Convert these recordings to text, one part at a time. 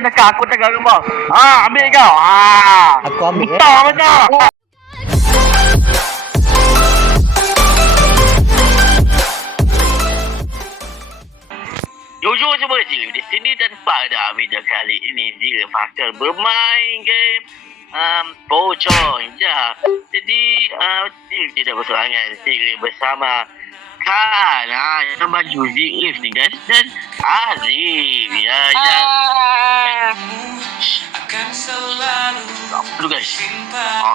Dekat aku tengah rumah. Ambil kau. Aku ambil Entah macam. Jujur semua je, di sini tanpa ada video kali ini dia bakal bermain game pocong je. Jadi tidak berserangan, sini bersama Kan yang baju Zif ni guys dan Azim ya yang tak perlu guys.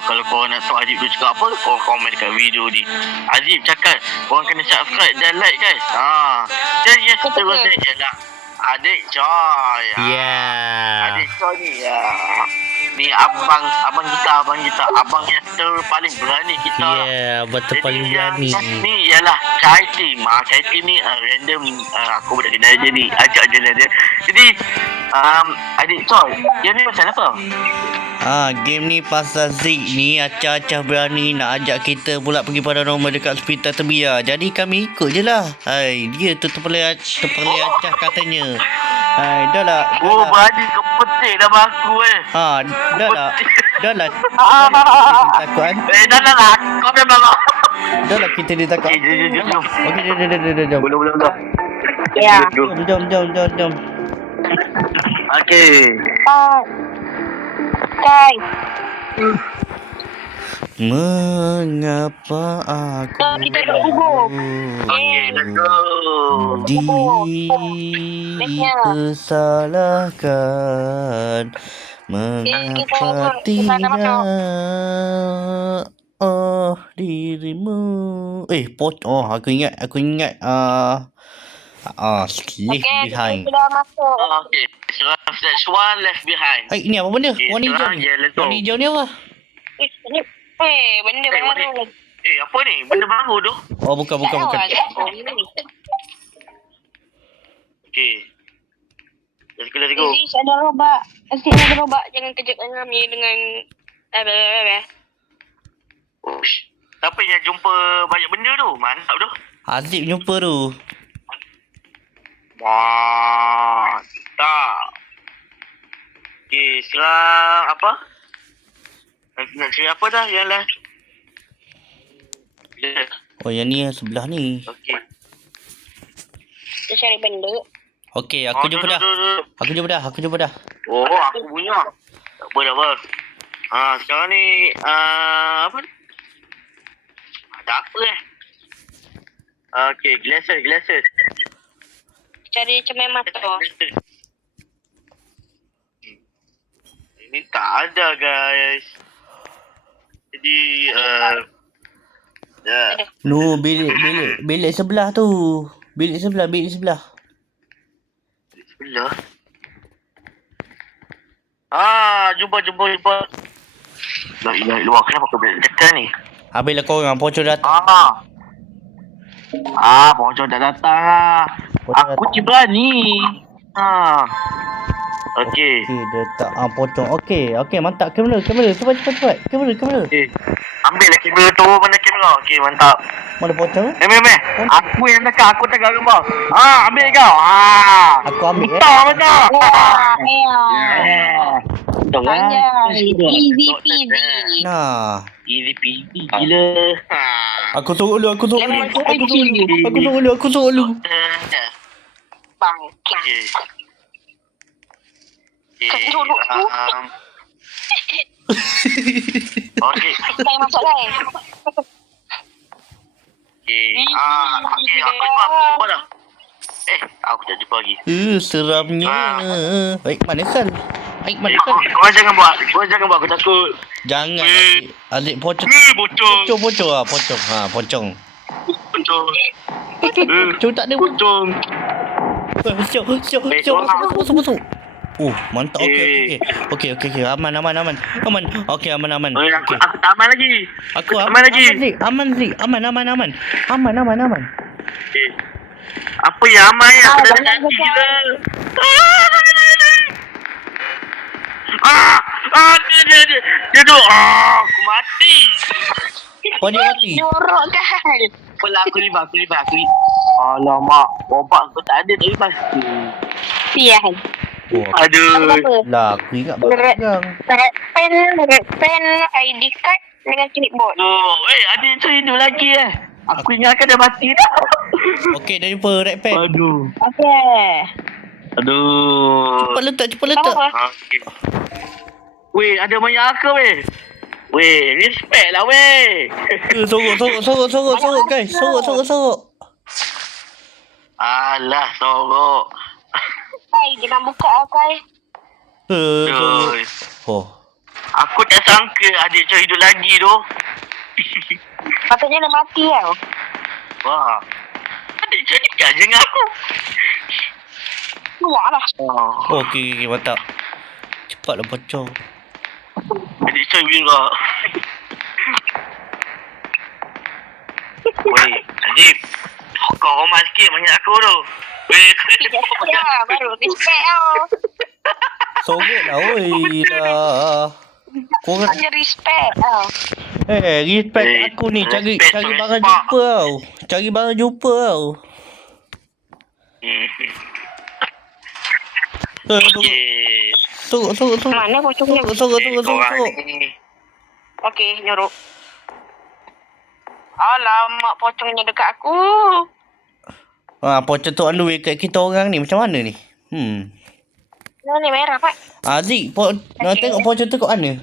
Kalau korang nak tahu Azim tu cakap apa, korang komen dekat video ni. Azim cakap korang kena subscribe dan like guys. Dan yang seterusnya ialah Adik Joy. Adik Joy ni ni abang kita abang yang paling berani kita. Betul. Paling berani Ni ialah Chai Team. Chai Team ni random aku budak kenal je ni. Ajak je lah dia. Jadi Adik Joy, dia ni macam apa? Game ni pasal Zik ni acah-acah berani nak ajak kita pula pergi paranormal dekat hospital Terbiar. Jadi kami ikut je lah. Dia tu terpelai acah katanya. Dah lah. Berani kepetik nama aku Dah lah. Takut kan? Dah lah. Kau memang Dah lah kita ditakut. jom. Okey, jom. Belum. Ya. Jom. Okey. Kai. Mengapa aku Kita duduk kubur. Okey, let's go. disalahkan? Mengapa tidak dirimu? Aku ingat Leave Behind. Sudah masuk. Okey, that's one left behind. Ni apa benda? Okay, Warna hijau sekarang ni. je, let's go. Warna hijau ni apa? Benda baru. Apa ni? Benda baru tu? Bukan. Okey. Let's go. Aziz ada robak. Jangan kejutkan kami dengan Ush. Siapa yang jumpa banyak benda tu? Mantap tu. Azib jumpa tu. Mantap. Okey, sekarang apa? Nak cari apa dah yang last? Yang ni sebelah ni. Okey. Kita cari benda. Okey, aku jumpa dah. Aku jumpa dah. Aku punya. Tak apa. Sekarang ni apa ni? Tak apa Okey, glasses. Cari cermin mata. Ini tak ada guys. Jadi No, bilik sebelah tu. Bilik sebelah. sebelah. Jumpa. La ilaha illallah, kenapa kau boleh dekat ni? Habislah korang, pocong datang. Pocong tak datang lah. Aku berani. Okey. Dia tak pocong. Okey, mantap. Kamera. Cepat. Kamera. Ambillah kamera tu. Mana kamera? Okey, mantap. Mana pocong? Meh. Aku yang dekat. Aku tengah rumah. Ambil kau. Aku ambil Entah macam. Easy peasy. Nah. Easy peasy gila. Aku suruh lu. Aku suruh lu. Bangkit. Okey. Saya masuk lain. Okey, aku jumpa dah. Aku tak jumpa lagi. Seramnya. Mana Sal? Kau jangan buat aku takut. Jangan Adik pocong. Bocong. Pocong. Pocong. Pocong tak ada. Pocong. Masuk. Mantap. Okey. Aman. Okey, aman. Aku tak aman lagi. Aku aman lagi. Aman. Okay. Apa yang aman ya? Aku dah nanti gila. Dia tu. Aku mati. Kau dia mati. Jorok kan. Aku libat. Alamak. Obat aku tak ada tapi pasti. Sian. Oh, Aduh. Apa-apa. lah aku ingat barang. Red pen, ID card dengan clipboard. Oh, adik tu hidup lagi Aku ingatkan dah mati dah. Okey, dah jumpa Red Pen. Aduh. Okey. Aduh. Cepat letak. Apa? Okay. Weh, ada banyak akal weh. Weh, respect lah weh. Sorok guys. Sorok. Alah, sorok. Kai, jangan buka Kai. Aduh. Oh. Aku tak sangka adik tu hidup lagi tu. Patutnya dah mati tau. Wah. Adik tu nikah je dengan aku. Keluar lah. Oh. Okey, mantap. Cepatlah pocong. Adik tu bila. Weh, Azib. Kau hormat sikit banyak aku tu. Weh, Ya, baru respect tau. Sorok lah, oi lah. Korang Hanya respect tau. respect aku ni. Cari respect barang tu, jumpa tau. Cari barang jumpa tau. Sorok. Mana pocongnya? Sorok. Okey, nyorok. Alamak, pocongnya dekat aku. Pocong tu anu kat kita orang ni macam mana ni? Ni merah, Pak. Azik, tengok pocong tu kat mana?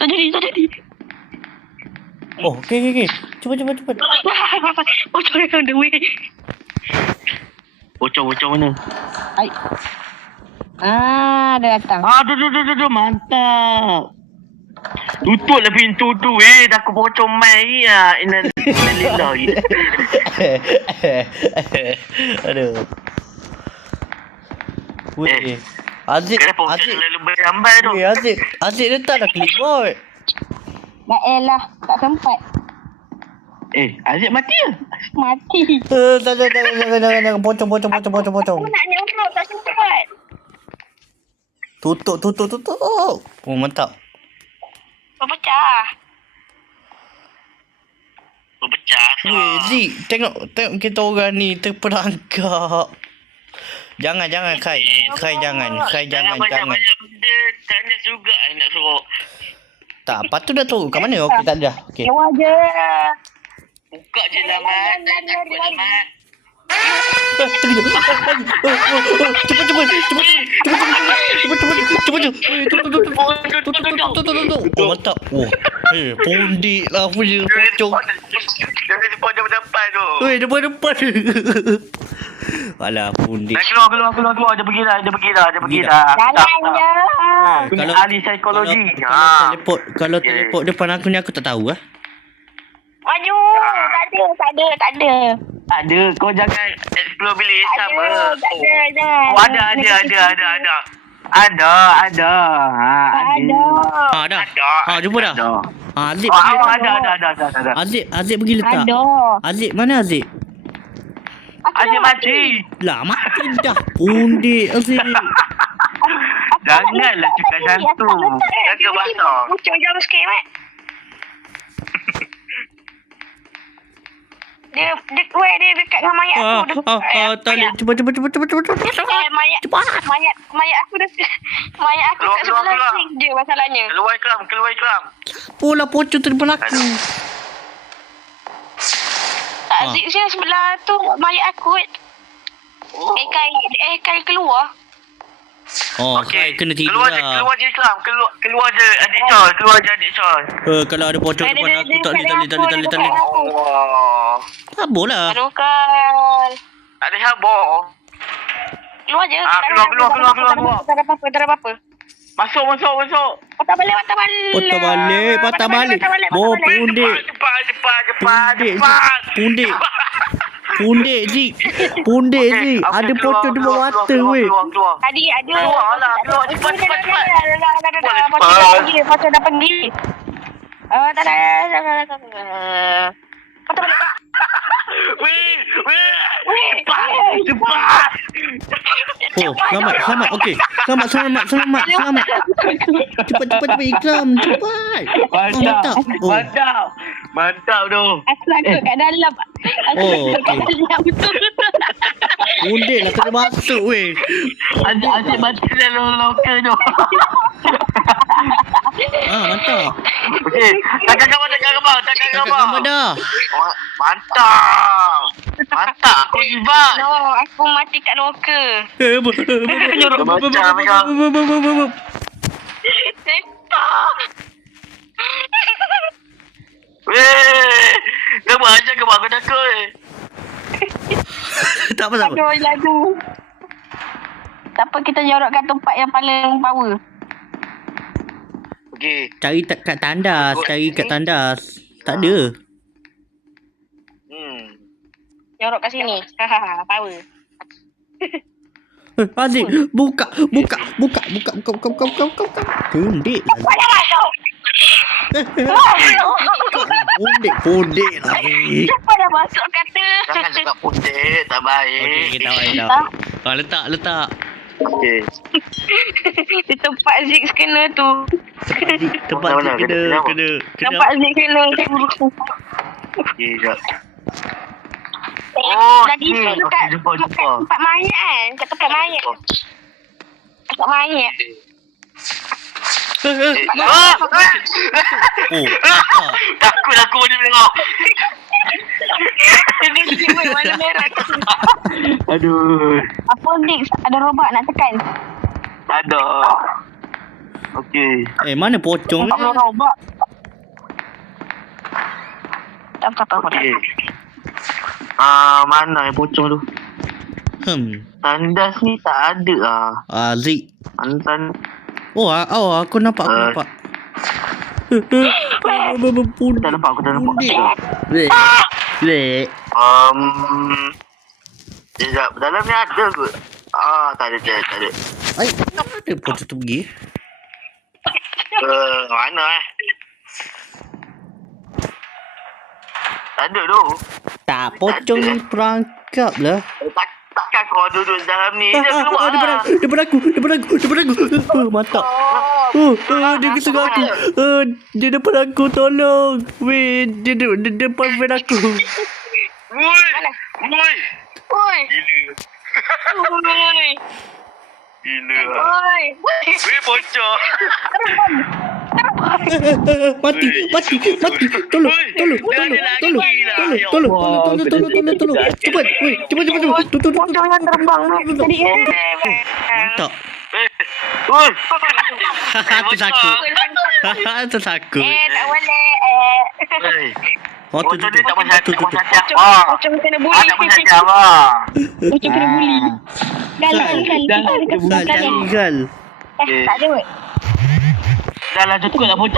Tak jadi. Oh, okey. Cepat. Pocong yang on the way. Bocor mana? Ai. Dia datang. Aduh, mantap. Tutuplah pintu tu dah aku bocor mai Innalillah. Aduh. Weh. Azik. Kenapa bocor terlalu berambai tu? Azik letaklah clipboard. Dah elah, tak sempat. Aziz mati ke? Mati. Jangan. Pocong. Aku nak nyorok, tak sempat. Tutup. Oh, mantap. Pecah. Pecah. Zik, tengok kita orang ni terperangkap. Jangan Kai. Jangan. Banyak benda tanya juga nak suruh. Tak, patut dah tahu kat mana. Okey, tak ada. Okey. Keluar je. Buka je lah Mat. Tak takut lah Mat. Cepat. Oh, mantap. Oh. Pondik lah punya pocong. Jangan sebut depan tu. Depan. Alah, pondik. Dah keluar. Dia pergi dah. Jalan je. Punya ahli psikologi. Kalau teleport depan aku ni aku tak tahu lah. Maju. Tak ada. Ada. Kau jangan explore bilik sama. Jangan. Oh, ada. Ada. Ada. Jumpa dah. Azik. Ada. Azik pergi letak. Ada. Azik, mana Azik? Aziz mati. Lah, mati dah. Pondik Azik. Janganlah cakap macam tu. Jaga bahasa. Pucuk jam sikit, Mat. Dia dekat dengan mayat aku. Tali. Cepat. Mayat aku dah. Mayat aku kat sebelah sini je masalahnya. Keluar ikram. Pola pocong tu depan aku. Aziz yang sebelah tu mayat aku. Kai keluar. Oh, Okey. kena tidur Keluar lah. je Islam. Keluar je adik Chol. Kalau ada pocong depan aku tak boleh tali. Allah. Sabarlah. Adukan. Ada sabar. Keluar je. Keluar. Tak ada apa-apa. Masuk. Patah balik. Patah balik. Oh, pondik. Cepat. Pondik, Zik. Ada pocong di bawah mata, weh. Tadi ada. Keluar cepat. Pocong dah pergi. Tak ada. Patah balik. Cepat. Oh, selamat. Okey. Selamat. Cepat ikram, cepat. Mantap tu. Aku takut kat dalam. Oh, okey. Ya, betul. Undek lah kena masuk weh. Adik baca dalam lokal tu. Mantap. Okey, takkan gambar. Kakak gambar dah. Oh, mantap. Aku hebat. No, aku mati kat loker. Sepak. Weh, gambar aja gambar aku takut. Tak apa. Aduh, lagu. Tak apa, kita jorok kat tempat yang paling power. Okey. Cari kat tandas. Tak ada. Jorok kat sini. Hahaha, power. Aziz, buka. Pundek lah. Mana masuk? Pundek lah. Siapa dah masuk kata? Jangan cakap putih, tak baik. Okey, kita dah. Letak. Okey. Di tempat Zik kena tu. Tempat Mana? kena. Tempat Zik kena. Okey, jap. Oh, lagi okey. tu dekat Okey, jumpa. tempat mayat kan? Kat tempat mayat. Tempat mayat. Oh, Takut aku ni tengok. Dia cuma warna merah. Aduh. Apa Zik? Ada robot nak tekan? Ada. Okey. mana pocong Tak perlu ni? robot. Tak apa. Okey. Mana yang pocong tu? Tandas ni tak ada lah. Zik. Antan. Aku nampak. Pundek. Tak nampak. Lek. Sekejap. Dalam ni ada kot. Tak ada. Ai, kenapa ada pocong tu pergi? Mana Tak ada tu. Tak, pocong ni perangkap lah. Takkan kau duduk dalam ni. Dia keluar lah. Depan aku. Mantap. Dia kesuka aku. Dia depan aku, tolong. Weh, dia depan fan aku. Woi. Oi. Gila. Oi. Weh, bocor. Mati. Tolong. Cepat. Pocong yang terbang tadi. Mantap. Woi. Tu takut. Tak boleh. Bocor ni tak pasal tu. Pocong kena bully. Tak pasal apa. Pocong kena bully. Galang. Gal. Tak ada weh. Dah lah cukup lah bocor.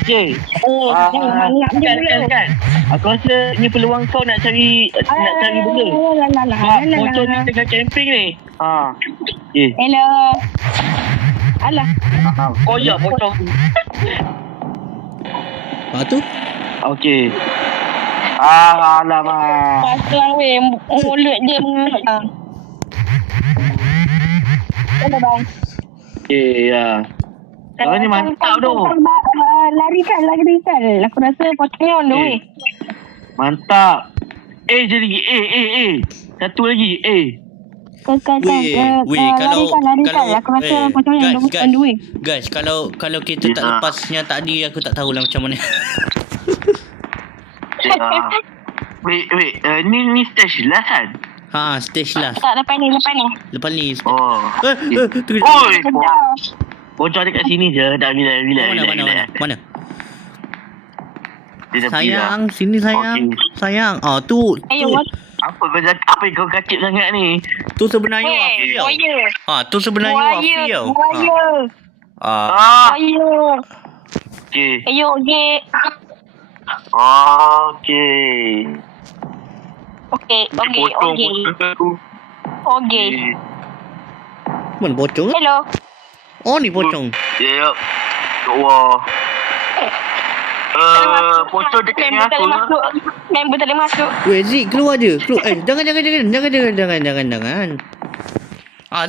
Okey. Jangan mangap je dulu. Kan. Aku rasa ni peluang kau nak cari benda. Bocor ni tengah camping ni. Okey. Hello. Alah. Oh ya bocor. Tu? Okey. Alamak. Pasal weh mulut dia mengarut. Hello bang. Okey ya. Kau ni mantap tu. Larikan. Aku rasa pocongnya on the way. Mantap. Jadi satu lagi. Weh, kalau Aku rasa pocongnya on the way. guys, kalau kita tak lepasnya tadi, aku tak tahulah macam mana. Wait. Ni stage last kan? Stage last. Tak, lepas ni. Lepas ni. Oh. Tunggu. Oi. Bocor dekat sini je. Dah bila. Mana? Dia dah Sayang, sini sayang. Okey. Sayang. Tu. Apa kau kacip sangat ni? Tu sebenarnya Wafi tau. Tu sebenarnya Wafi tau. Buaya. Okey. Ayo, Okey. Mana pocong? Hello. Ni pocong. Ya. Wah. Pocong dekat dengan aku. Member tak boleh masuk. Weh, Zik, keluar je. Jangan.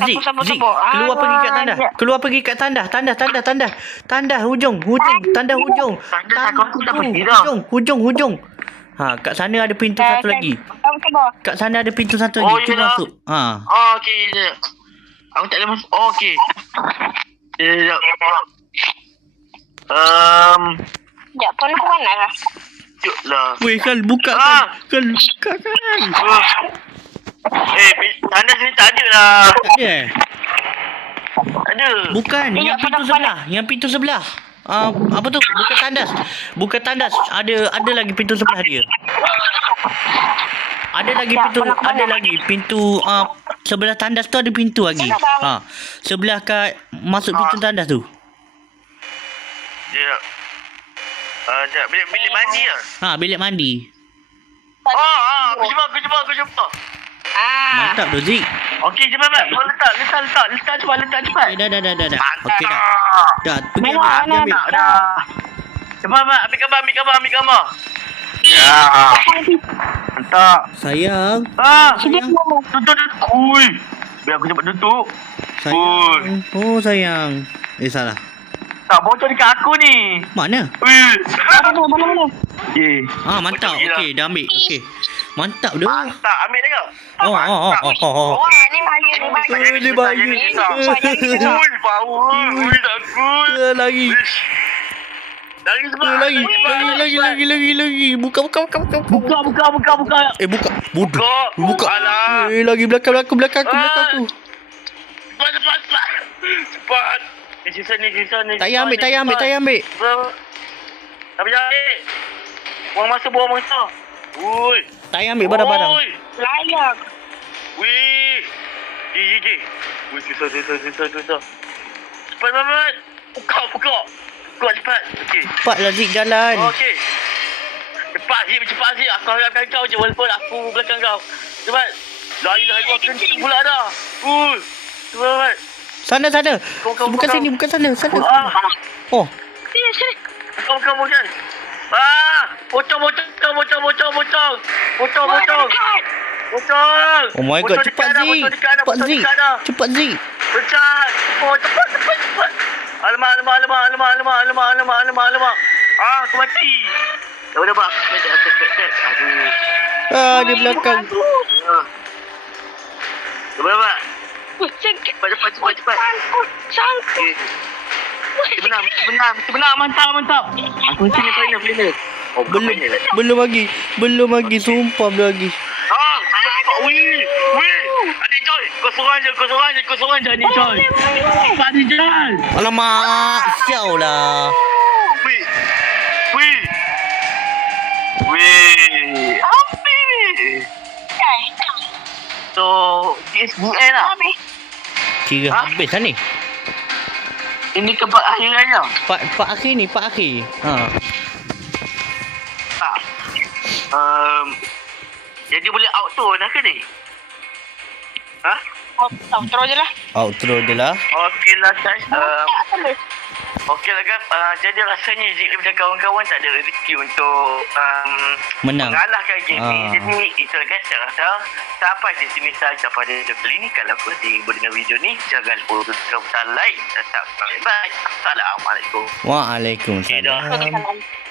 Zik, keluar pergi kat tandas. Tandas hujung. Tandas hujung. Tandas aku tak pergi dah. Hujung. kat sana ada pintu satu lagi. Kamu ke bawah. Kat sana ada pintu satu Oh, lagi. Cuba yelah. masuk. Ha. Oh, okey je. Aku tak boleh masuk. Oh, okey. Sekejap. Sekejap, phone aku mana lah? Sekejap lah. Weh, Kal, buka Ah. Kal. Kal, buka Kal. Tandas ni tak ada lah. Tak ada Tak ada. Bukan, Eh, yang yang pintu pada sebelah. Yang pintu sebelah. Apa tu? Bukan tandas. Bukan tandas. Ada lagi pintu sebelah dia. Ada lagi Tak, pintu, pernah ada lagi pintu sebelah tandas tu ada pintu lagi. Sebelah kat masuk pintu tandas tu. Sekejap. Sekejap. Bilik mandi lah. Bilik mandi. Aku jumpa. Mantap tu, Zik. Okey, cepat. Kau letak cepat. Dah. Okey dah. Dah, pergi Mana, ambil. mana? Dah. Cepat, Mak. Ambil gambar. Ya. Mantap. Sayang. Sini Tutup. Ui. Biar aku cepat tutup. Sayang. Oh, sayang. Salah. Tak bocor dekat aku ni. Mana? Ui. Mana? Okey. Mantap. Betul gila. Okey, dah ambil. Okey. Mantap dah. Mantap. Ambil tengok. Oh. Wah, ni bahaya. Dia bahaya. Ui, power. Ui, takut. Lagi. Lagi sebab. Lagi. Buka. Buka. Buka. Bodoh. Buka. Alah. Lagi belakang aku. Cepat. Sisa ni. Tak payah ambil. Tak payah ambil. Buang masa. Ui. Tak payah ambil barang-barang. Ui. Layak. Wih. Ji. Wih, susah. Cepat. Buka. Buka cepat. Okey. Cepatlah, Zik, jalan. Okey. Cepat Zik. Aku harapkan kau je walaupun aku belakang kau. Cepat. La ilaha illallah, kencing pula dah. Cepat. Sana. Bukan kau. sini, bukan sana. Oh. Sini. Bukan. Pocong. Oh my god, cepat Zik. Cepat Zik. Cepat. Alamak. Aku mati. Dah boleh bak. Aduh. Di belakang. Dah boleh bak. Cepat. Sangkut. Benar. Mantap. Aku sini final. Oh, Belum lagi. Sumpah belum lagi. Wih. Adik Joy. Kau seorang je Adik Joy. Adik Joy. Alamak, siau lah. Wih. So, DSBA lah. Kira habis lah ni. Ini keakhirannya. Part akhir ni, part akhir. Jadi boleh outro dah ke ni? Outro je lah. Outro je lah. Okey lah guys. Tak sampai. Okey lah guys. Jadi rasanya Zik dan kawan-kawan tak ada rezeki untuk Menang. mengalahkan game ni. Jadi itulah guys, saya rasa sampai di sini saja pada video kali ni. Kalau korang terhibur dengan video ni, jangan lupa tekan butang like dan subscribe. Bye. Assalamualaikum. Waalaikumsalam. Tidak. Waalaikumsalam.